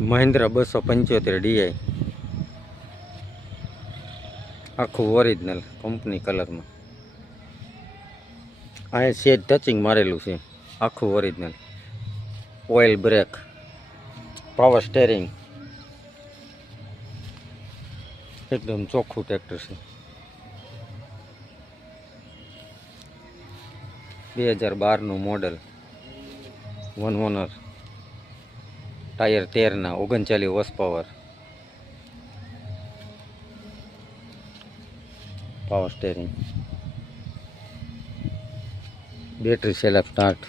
Mahindra 275 DI આખું original company કલરમાં. આ સેજ ટચિંગ મારેલું છે, આખું original. Oil brake, power steering, એકદમ ચોખ્ખું ટ્રેક્ટર છે. 2012નું મોડલ, 1 ઓનર, ટાયર 13ના, 39 horse power, power steering, battery self start.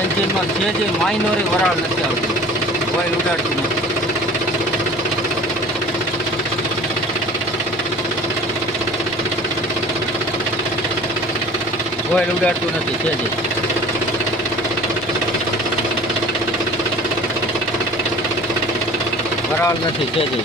એન્જિનમાં જે માઇનોરી વરાળ નથી આવતી, ઓઇલ ઉડાડતું નથી. ઓઇલ ઉડાડતું નથી, છે જે વરાળ નથી, છે જે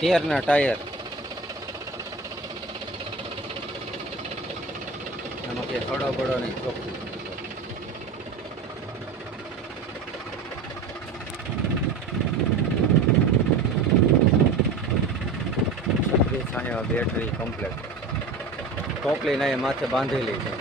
તેરના ટાયર. એમાં કે હળો બળો નહીં, ચોખ્ખું. Battery complete. ટોપલી ના એ માથે બાંધેલી છે.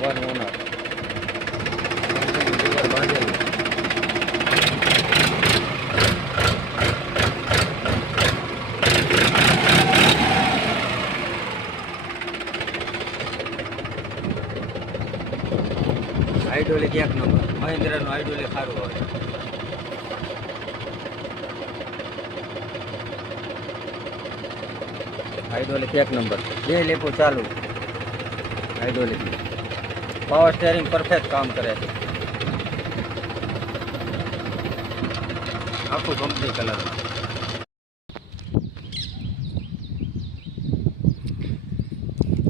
વન ઓનર બાંધેલું. હાઇડ્રોલિક 1 નંબર. મહિન્દ્રાનું હાઇડ્રોલિક સારું હોય. Hydraulic 1 number. 2 લેપો ચાલુ હાઇડ્રોલિક. પાવર સ્ટેરિંગ પરફેક્ટ કામ કરે છે. આખું કંપની કલર.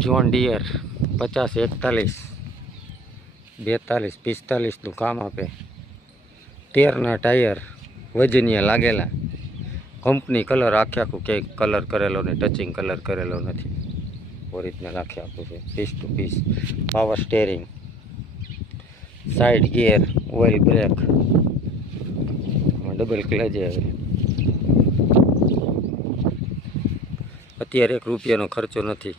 જોન ડિયર 50 41 42 45નું કામ આપે. 13ના ટાયર, વજનિયા લાગેલા. કંપની કલર આખે આખું ક્યાંય કલર કરેલો નહીં, ટચિંગ કલર કરેલો નથી. ઓરિજિનલ આખે આખું છે, piece to piece. Power steering, side gear, oil brake, double clutch. અત્યારે 1 રૂપિયાનો ખર્ચો નથી.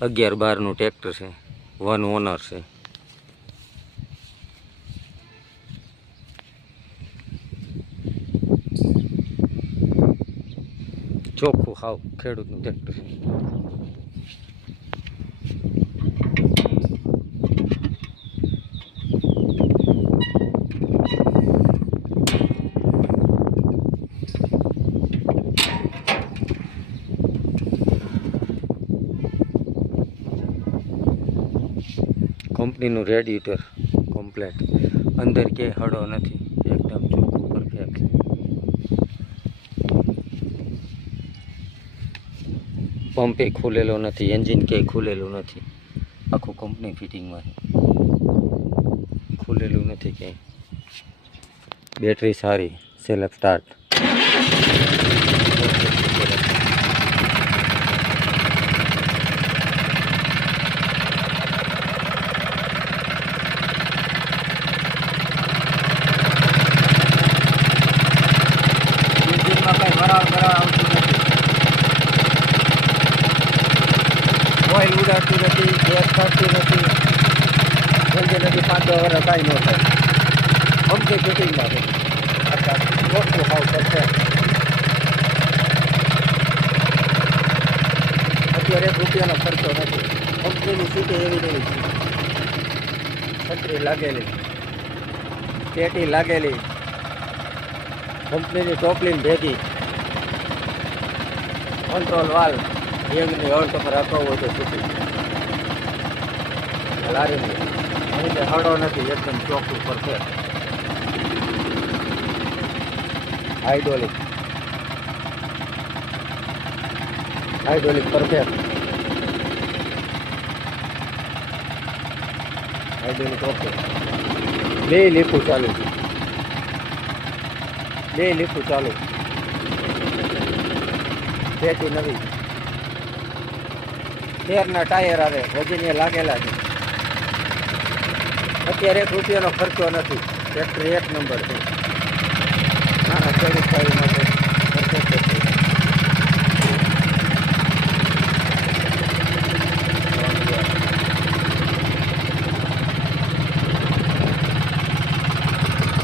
11-12નું ટ્રેક્ટર છે, 1 ઓનર છે. ચોખ્ખું હાવ ખેડૂતનું ટ્રેક્ટર છે. કંપનીનું રેડિએટર કમ્પ્લેટ. અંદર ક્યાંય હળો નથી, એકદમ ચોખ્ખું પરફેક્ટ. પંપે ખુલેલો નથી, એન્જિન ક્યાંય ખુલેલું નથી. આખું કંપની ફિટિંગમાં છે, ખુલેલું નથી ક્યાંય. બેટરી સારી, સેલ્ફ સ્ટાર્ટ. ઓઇલ ઉડાડતું નથી, ગેસ કાઢતું નથી, જલ્દી નથી. 5-10 વર્ષ કાંઈ ન થાય. કંપની ફિટિંગમાં છે. મોટું ભાવ કરશે. અત્યારે 1 રૂપિયાનો ખર્ચો નથી. કંપનીની સીટે એવી નહીં, છત્રી લાગેલી, પેટી લાગેલી, કંપનીની ટોપલીને ભેગી, કંટ્રોલ વાલ્વ, યંગની હળ તો રાખવો હોય તો છૂટી. લારીની અહીં તે હળો નથી, એકદમ ચોખ્ખું perfect. Hydraulic perfect. Hydraulic okay. બે લીફું ચાલુ છે, બેટી નવી. ટેરના ટાયર આવે, વજનીય લાગેલા છે. અત્યારે 1 રૂપિયાનો ખર્ચો નથી. ટ્રેક્ટર 1 નંબર છે. નાના ખેડૂત ભાઈ માટે પરફેક્ટ છે.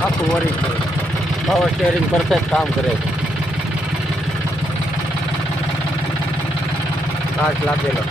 આખું ઓરિજિનલ. પાવર સ્ટેરિંગ પરફેક્ટ કામ કરે છે. કાચ લાગેલો.